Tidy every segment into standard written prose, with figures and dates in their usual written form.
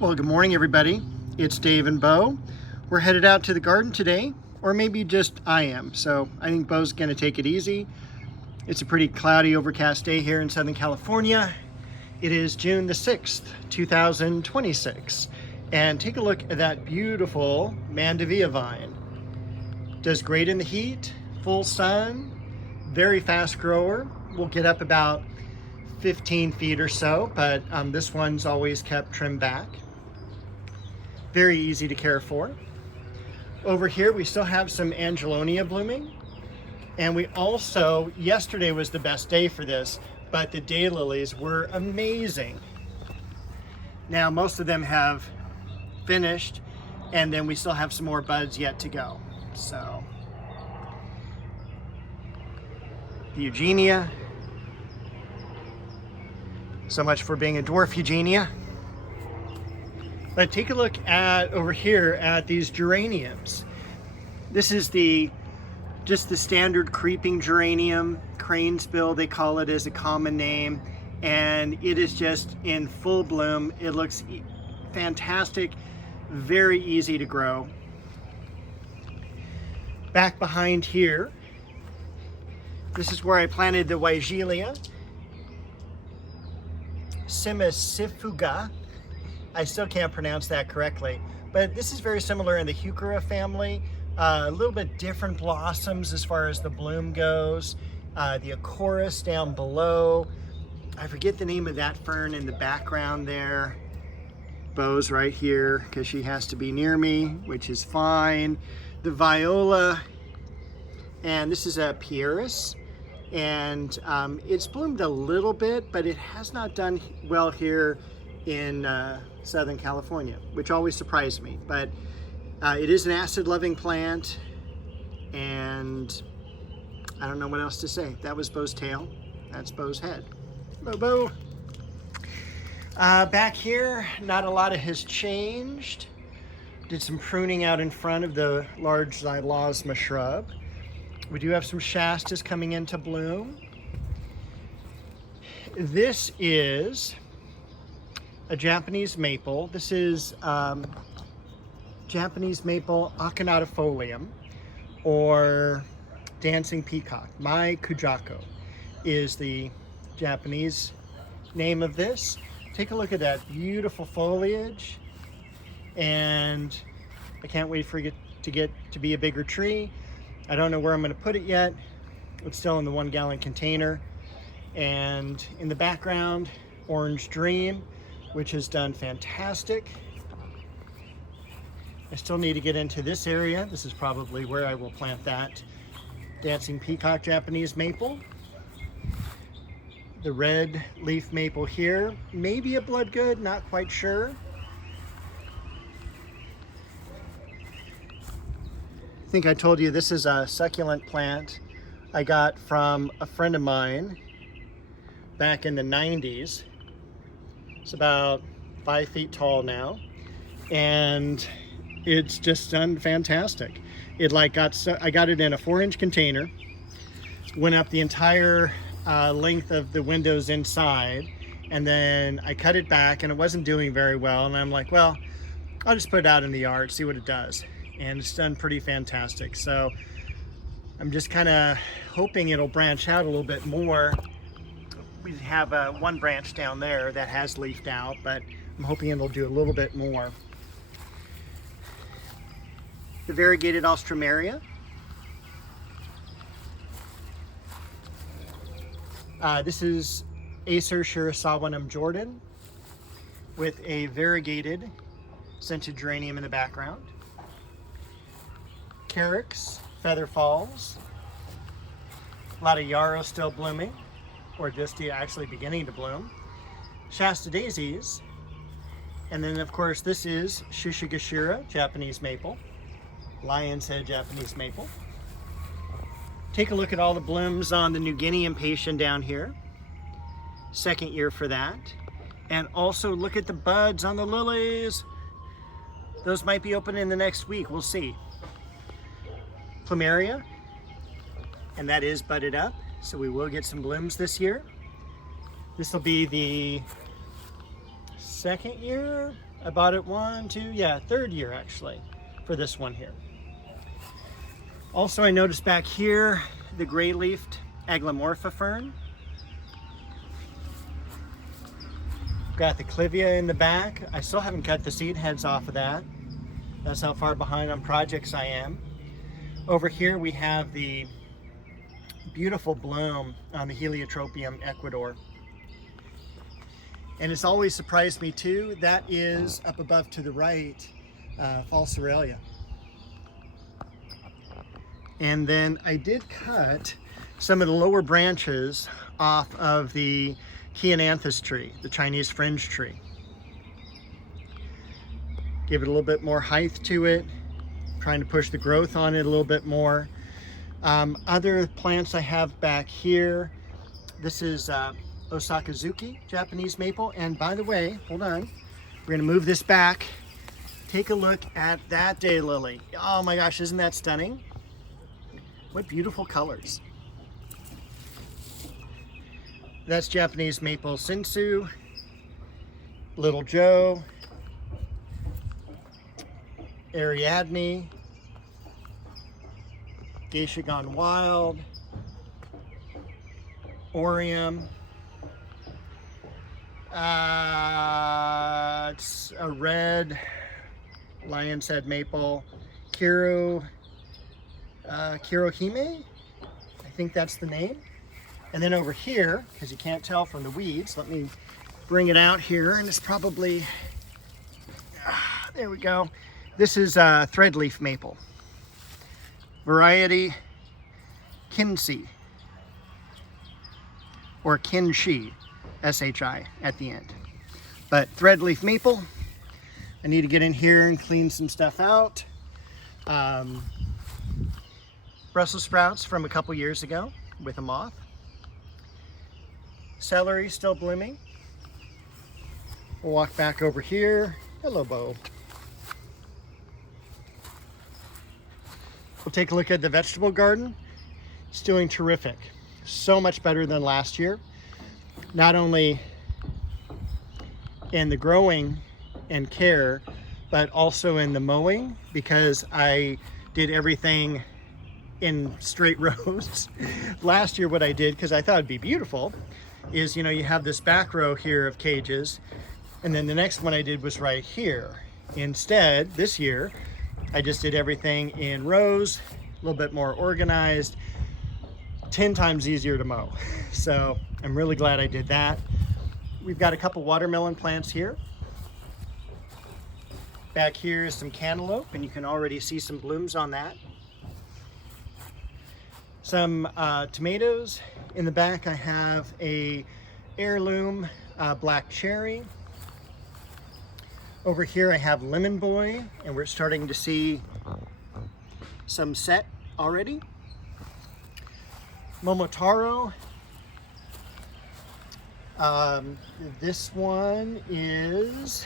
Well, good morning, everybody. It's Dave and Bo. We're headed out to the garden today, or maybe just I am. So I think Bo's going to take it easy. It's a pretty cloudy, overcast day here in Southern California. It is June the 6th, 2026. And take a look at that beautiful Mandevilla vine. Does great in the heat, full sun, very fast grower. We'll get up about 15 feet or so, but this one's always kept trimmed back. Very easy to care for. Over here, we still have some Angelonia blooming. And we also, yesterday was the best day for this, but the Daylilies were amazing. Now, most of them have finished, and then we still have some more buds yet to go. So, the Eugenia. So much for being a dwarf Eugenia. But take a look at over here at these geraniums. This is just the standard creeping geranium, cranesbill they call it as a common name, and it is just in full bloom. It looks fantastic, very easy to grow. Back behind here, this is where I planted the Weigelia semicifuga. I still can't pronounce that correctly, but this is very similar in the Heuchera family. A little bit different blossoms as far as the bloom goes. The Acorus down below. I forget the name of that fern in the background there. Bo's right here because she has to be near me, which is fine. The Viola, and this is a Pieris, and it's bloomed a little bit, but it has not done well here in Southern California, which always surprised me. But it is an acid-loving plant, and I don't know what else to say. That was Bo's tail. That's Bo's head. Bo. Back here, not a lot has changed. Did some pruning out in front of the large xylosma shrub. We do have some Shastas coming into bloom. This is a Japanese maple. This is Japanese maple aconatafolium, or dancing peacock. Mai Kujako is the Japanese name of this. Take a look at that beautiful foliage, and I can't wait for it to get to be a bigger tree. I don't know where I'm going to put it yet. It's still in the 1 gallon container. And in the background, Orange Dream, which has done fantastic. I still need to get into this area. This is probably where I will plant that dancing peacock Japanese maple. The red leaf maple here, maybe a bloodgood, not quite sure. I think I told you this is a succulent plant I got from a friend of mine back in the 90s. It's about 5 feet tall now, and it's just done fantastic. I got it in a 4-inch container, went up the entire length of the windows inside, and then I cut it back, and it wasn't doing very well, and I'm like, well, I'll just put it out in the yard, see what it does. And it's done pretty fantastic. So I'm just kind of hoping it'll branch out a little bit more. We have one branch down there that has leafed out, but I'm hoping it'll do a little bit more. The variegated Alstroemeria. This is Acer Shirasawanum Jordan with a variegated scented geranium in the background. Carex, Feather Falls. A lot of yarrow still blooming, or just actually beginning to bloom. Shasta Daisies. And then, of course, this is Shishigashira, Japanese maple. Lion's Head Japanese maple. Take a look at all the blooms on the New Guinea Impatien down here. Second year for that. And also look at the buds on the lilies. Those might be open in the next week, we'll see. Plumeria, and that is budded up, so we will get some blooms this year. This will be the second year. I bought it third year actually for this one here. Also, I noticed back here the gray-leafed Aglamorpha fern. Got the clivia in the back. I still haven't cut the seed heads off of that. That's how far behind on projects I am. Over here we have the beautiful bloom on the Heliotropium Ecuador. And it's always surprised me too, that is up above to the right, False Aurelia. And then I did cut some of the lower branches off of the Chiananthus tree, the Chinese fringe tree. Give it a little bit more height to it, trying to push the growth on it a little bit more. Other plants I have back here, this is Osakazuki, Japanese maple. And by the way, hold on, we're gonna move this back. Take a look at that daylily. Oh my gosh, isn't that stunning? What beautiful colors. That's Japanese maple Sensu, Little Joe, Ariadne, Geisha Gone Wild, Orium. It's a red lion's head maple, Kirohime, I think that's the name. And then over here, because you can't tell from the weeds, let me bring it out here, and it's probably, there we go. This is threadleaf maple, variety Kinshi, or Kinshi, S-H-I at the end. But threadleaf maple, I need to get in here and clean some stuff out. Brussels sprouts from a couple years ago with a moth. Celery still blooming. We'll walk back over here. Hello, Bo. We'll take a look at the vegetable garden. It's doing terrific. So much better than last year. Not only in the growing and care, but also in the mowing, because I did everything in straight rows. Last year what I did, because I thought it'd be beautiful, is, you have this back row here of cages, and then the next one I did was right here. Instead, this year, I just did everything in rows, a little bit more organized, 10 times easier to mow. So I'm really glad I did that. We've got a couple watermelon plants here. Back here is some cantaloupe, and you can already see some blooms on that. Some tomatoes. In the back I have a heirloom black cherry. Over here I have lemon boy, and we're starting to see some set already. Momotaro. This one is,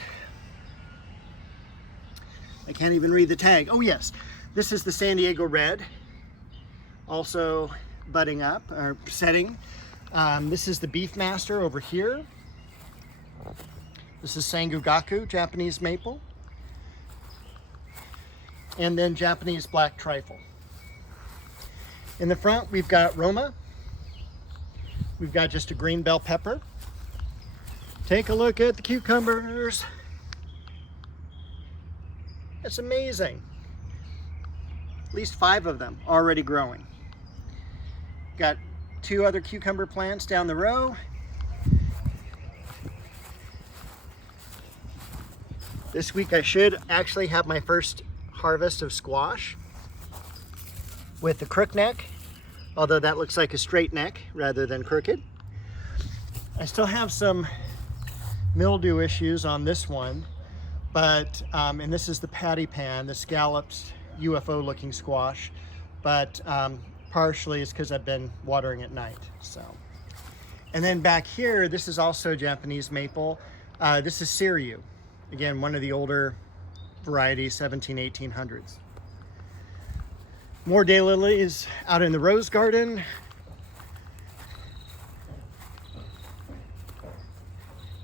I can't even read the tag. Oh yes, this is the San Diego Red, also budding up, or setting. This is the Beefmaster over here. This is Sangugaku, Japanese maple. And then Japanese black trifle. In the front, we've got Roma. We've got just a green bell pepper. Take a look at the cucumbers. It's amazing. At least 5 of them already growing. Got 2 other cucumber plants down the row. This week I should actually have my first harvest of squash with the crook neck, although that looks like a straight neck rather than crooked. I still have some mildew issues on this one, but and this is the patty pan, the scalloped UFO looking squash, but partially it's because I've been watering at night. So, and then back here, this is also Japanese maple. This is Siryu, again, one of the older varieties, 1800s. More daylilies out in the rose garden.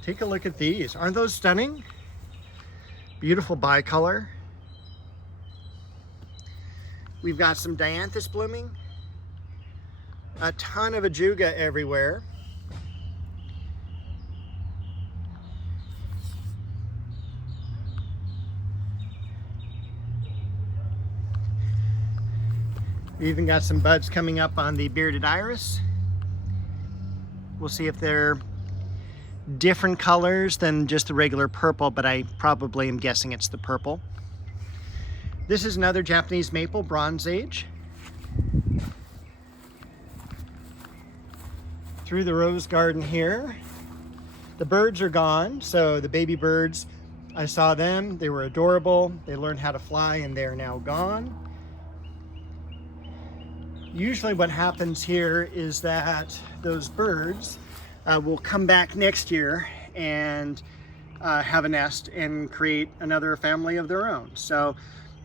Take a look at these. Aren't those stunning? Beautiful bicolor. We've got some dianthus blooming. A ton of ajuga everywhere. We even got some buds coming up on the bearded iris. We'll see if they're different colors than just the regular purple, but I probably am guessing it's the purple. This is another Japanese maple, Bronze Age. Through the rose garden here. The birds are gone, so the baby birds, I saw them, they were adorable. They learned how to fly and they're now gone. Usually what happens here is that those birds will come back next year and have a nest and create another family of their own. So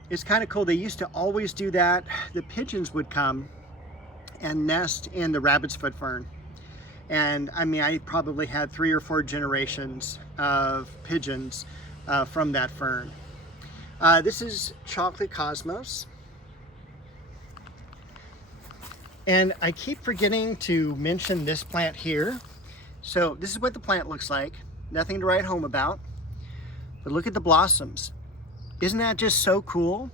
it's kind of cool. They used to always do that. The pigeons would come and nest in the rabbit's foot fern. And I mean, I probably had 3 or 4 generations of pigeons from that fern. This is chocolate cosmos. And I keep forgetting to mention this plant here. So this is what the plant looks like. Nothing to write home about. But look at the blossoms. Isn't that just so cool?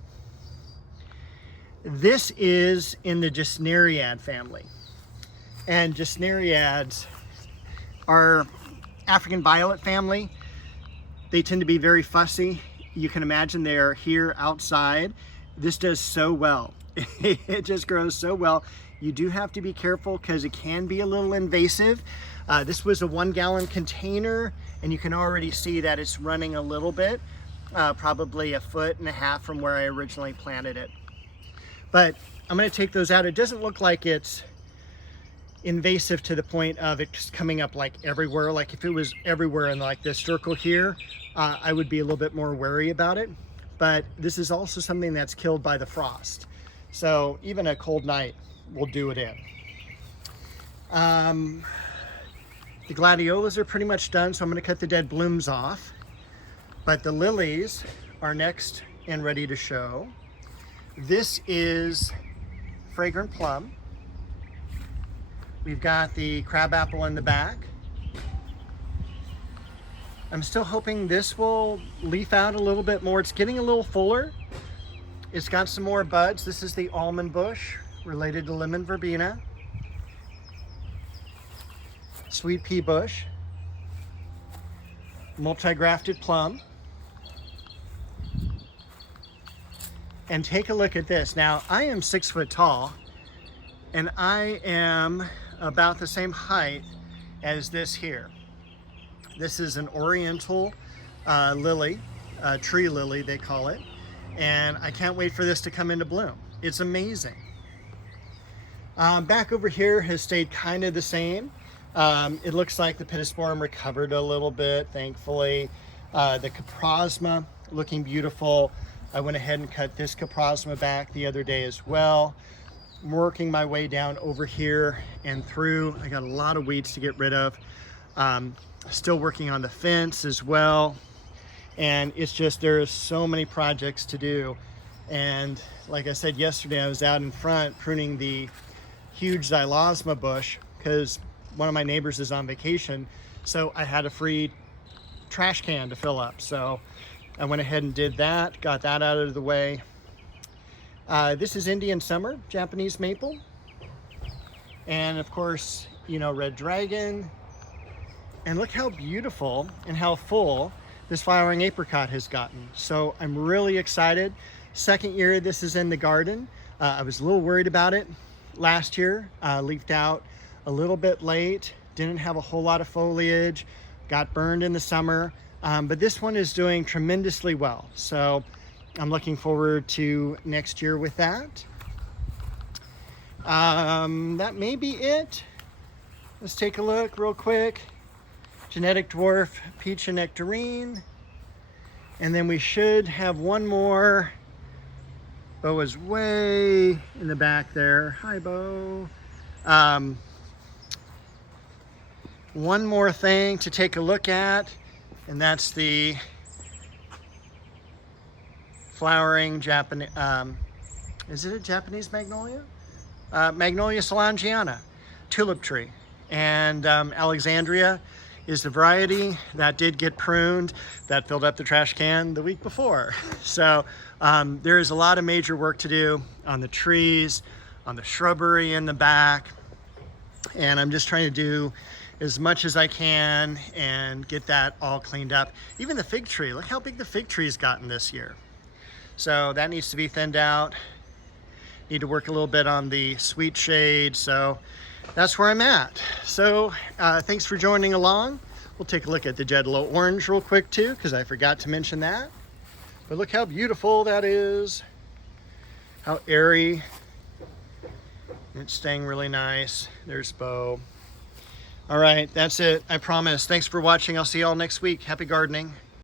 This is in the Gesneriad family. And Gesneriads are African violet family. They tend to be very fussy. You can imagine they're here outside. This does so well. It just grows so well. You do have to be careful because it can be a little invasive. This was a 1-gallon container, and you can already see that it's running a little bit, probably 1.5 feet from where I originally planted it. But I'm going to take those out. It doesn't look like it's invasive to the point of it just coming up like everywhere. Like if it was everywhere in like this circle here, I would be a little bit more wary about it. But this is also something that's killed by the frost. So even a cold night will do it in. The gladiolas are pretty much done, so I'm going to cut the dead blooms off. But the lilies are next and ready to show. This is fragrant plum. We've got the crabapple in the back. I'm still hoping this will leaf out a little bit more. It's getting a little fuller. It's got some more buds. This is the almond bush, related to lemon verbena. Sweet pea bush. Multi-grafted plum. And take a look at this. Now, I am 6 foot tall, and I am about the same height as this here. This is an oriental lily, tree lily they call it, and I can't wait for this to come into bloom. It's amazing. Back over here has stayed kind of the same. It looks like the pittosporum recovered a little bit, thankfully. The coprosma looking beautiful. I went ahead and cut this coprosma back the other day as well. I'm working my way down over here and through. I got a lot of weeds to get rid of. Still working on the fence as well. And it's just, there's so many projects to do. And like I said yesterday, I was out in front pruning the huge xylosma bush because one of my neighbors is on vacation. So I had a free trash can to fill up. So I went ahead and did that, got that out of the way. This is Indian Summer, Japanese maple. And of course, you know, red dragon. And look how beautiful and how full this flowering apricot has gotten. So I'm really excited. Second year this is in the garden. I was a little worried about it last year. Leafed out a little bit late, didn't have a whole lot of foliage, got burned in the summer. But this one is doing tremendously well. So I'm looking forward to next year with that. That may be it. Let's take a look real quick. Genetic dwarf peach and nectarine. And then we should have one more. Bo is way in the back there. Hi, Bo. one more thing to take a look at, and that's the flowering Japanese, is it a Japanese magnolia? Magnolia solangiana, tulip tree. And Alexandria is the variety that did get pruned, that filled up the trash can the week before. So there is a lot of major work to do on the trees, on the shrubbery in the back. And I'm just trying to do as much as I can and get that all cleaned up. Even the fig tree, look how big the fig tree's gotten this year. So that needs to be thinned out. Need to work a little bit on the sweet shade. So that's where I'm at. So thanks for joining along. We'll take a look at the Jedlo orange real quick too, because I forgot to mention that. But look how beautiful that is. How airy. It's staying really nice. There's Bo. All right, that's it. I promise. Thanks for watching. I'll see y'all next week. Happy gardening.